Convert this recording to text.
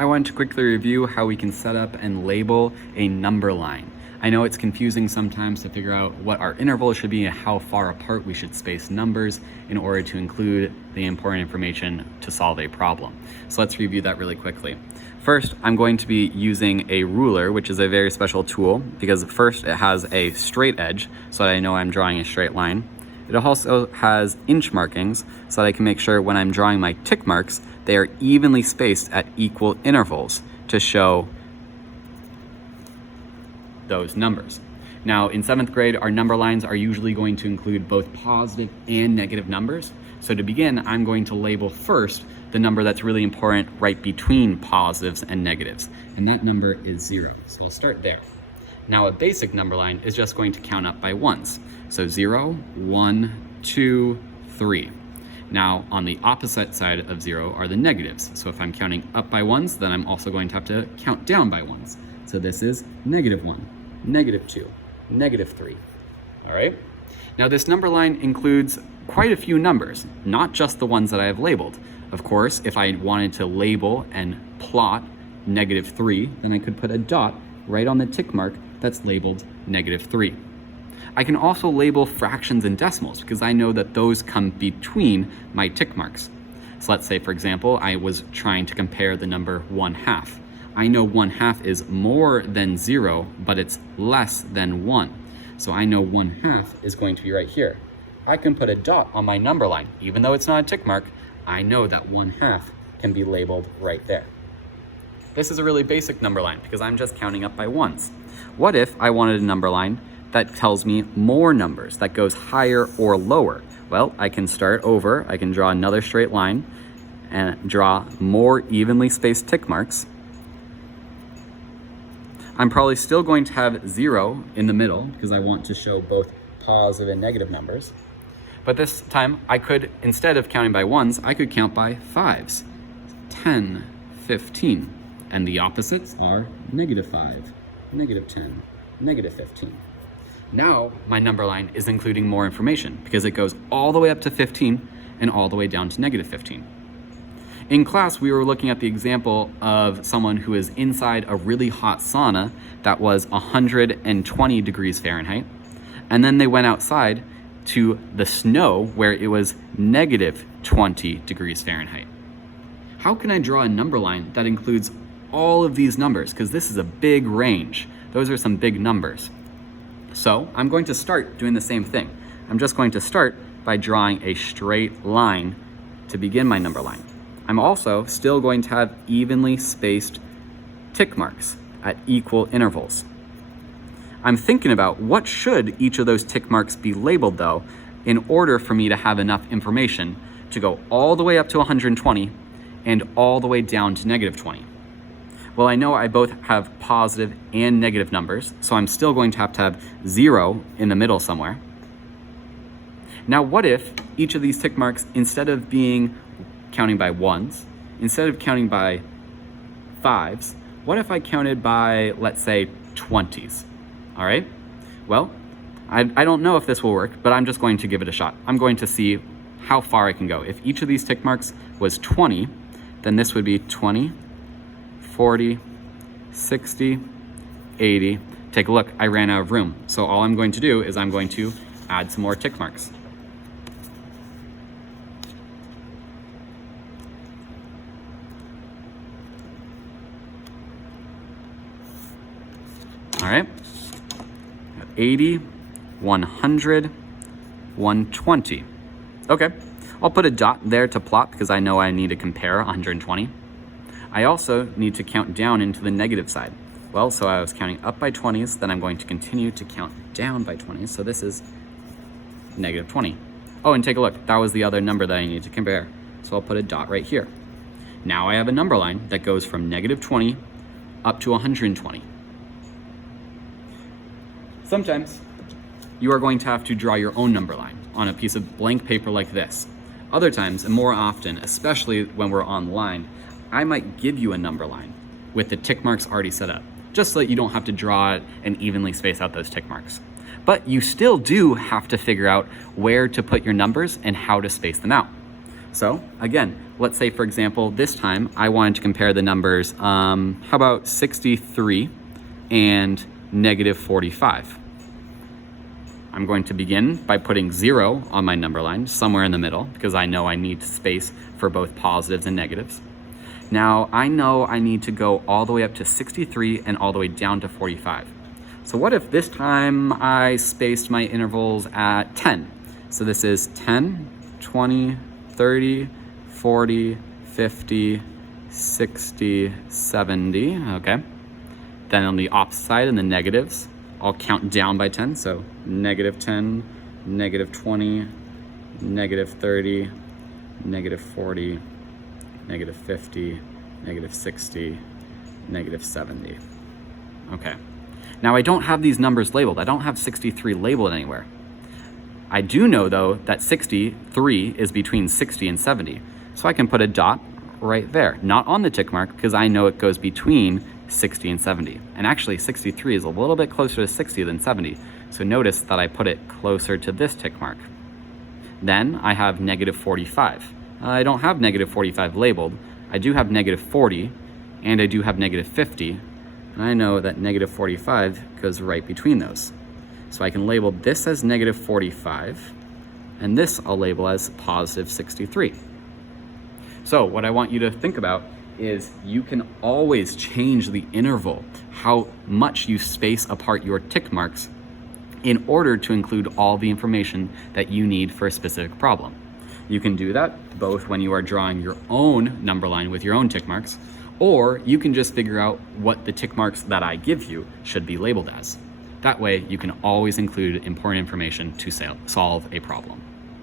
I want to quickly review how we can set up and label a number line. I know it's confusing sometimes to figure out what our interval should be and how far apart we should space numbers in order to include the important information to solve a problem. So let's review that really quickly. First, I'm going to be using a ruler, which is a very special tool because first it has a straight edge so that I know I'm drawing a straight line. It also has inch markings so that I can make sure when I'm drawing my tick marks, they are evenly spaced at equal intervals to show those numbers. Now, in 7th grade, our number lines are usually going to include both positive and negative numbers. So to begin, I'm going to label first the number that's really important right between positives and negatives, and that number is 0. So I'll start there. Now, a basic number line is just going to count up by ones. So 0, 1, 2, 3. Now, on the opposite side of 0 are the negatives. So if I'm counting up by ones, then I'm also going to have to count down by ones. So this is -1, -2, -3. All right? Now, this number line includes quite a few numbers, not just the ones that I have labeled. Of course, if I wanted to label and plot -3, then I could put a dot right on the tick mark that's labeled -3. I can also label fractions and decimals because I know that those come between my tick marks. So let's say, for example, I was trying to compare the number 1/2. I know 1/2 is more than 0, but it's less than 1. So I know 1/2 is going to be right here. I can put a dot on my number line. Even though it's not a tick mark, I know that 1/2 can be labeled right there. This is a really basic number line because I'm just counting up by ones. What if I wanted a number line that tells me more numbers, that goes higher or lower? Well, I can start over, I can draw another straight line and draw more evenly spaced tick marks. I'm probably still going to have 0 in the middle because I want to show both positive and negative numbers. But this time I could, instead of counting by ones, I could count by 5s, 10, 15. And the opposites are -5, -10, -15. Now my number line is including more information because it goes all the way up to 15 and all the way down to -15. In class, we were looking at the example of someone who is inside a really hot sauna that was 120 degrees Fahrenheit, and then they went outside to the snow where it was -20 degrees Fahrenheit. How can I draw a number line that includes all of these numbers? Because this is a big range. Those are some big numbers. So I'm going to start doing the same thing. I'm just going to start by drawing a straight line to begin my number line. I'm also still going to have evenly spaced tick marks at equal intervals. I'm thinking about what should each of those tick marks be labeled though, in order for me to have enough information to go all the way up to 120 and all the way down to -20. Well, I know I both have positive and negative numbers, so I'm still going to have 0 in the middle somewhere. Now, what if each of these tick marks, instead of being counting by ones, instead of counting by 5s, what if I counted by, let's say, 20s? All right? Well, I don't know if this will work, but I'm just going to give it a shot. I'm going to see how far I can go. If each of these tick marks was 20, then this would be 20, 40, 60, 80. Take a look, I ran out of room. So all I'm going to do is I'm going to add some more tick marks. All right, 80, 100, 120. Okay, I'll put a dot there to plot because I know I need to compare 120. I also need to count down into the negative side. Well, so I was counting up by 20s, then I'm going to continue to count down by 20s. So this is -20. Oh, and take a look, that was the other number that I need to compare. So I'll put a dot right here. Now I have a number line that goes from -20 up to 120. Sometimes you are going to have to draw your own number line on a piece of blank paper like this. Other times, and more often, especially when we're online, I might give you a number line with the tick marks already set up, just so that you don't have to draw it and evenly space out those tick marks. But you still do have to figure out where to put your numbers and how to space them out. So again, let's say for example, this time I wanted to compare the numbers, how about 63 and negative 45? I'm going to begin by putting 0 on my number line, somewhere in the middle, because I know I need space for both positives and negatives. Now I know I need to go all the way up to 63 and all the way down to 45. So what if this time I spaced my intervals at 10? So this is 10, 20, 30, 40, 50, 60, 70, okay. Then on the opposite side, in the negatives, I'll count down by 10, so negative 10, negative 20, negative 30, negative 40, negative 50, negative 60, negative 70. Okay. Now I don't have these numbers labeled. I don't have 63 labeled anywhere. I do know though that 63 is between 60 and 70. So I can put a dot right there, not on the tick mark, because I know it goes between 60 and 70. And actually 63 is a little bit closer to 60 than 70. So notice that I put it closer to this tick mark. Then I have negative 45. I don't have negative 45 labeled. I do have negative 40 and I do have negative 50. And I know that negative 45 goes right between those. So I can label this as negative 45 and this I'll label as positive 63. So what I want you to think about is you can always change the interval, how much you space apart your tick marks in order to include all the information that you need for a specific problem. You can do that both when you are drawing your own number line with your own tick marks, or you can just figure out what the tick marks that I give you should be labeled as. That way you can always include important information to solve a problem.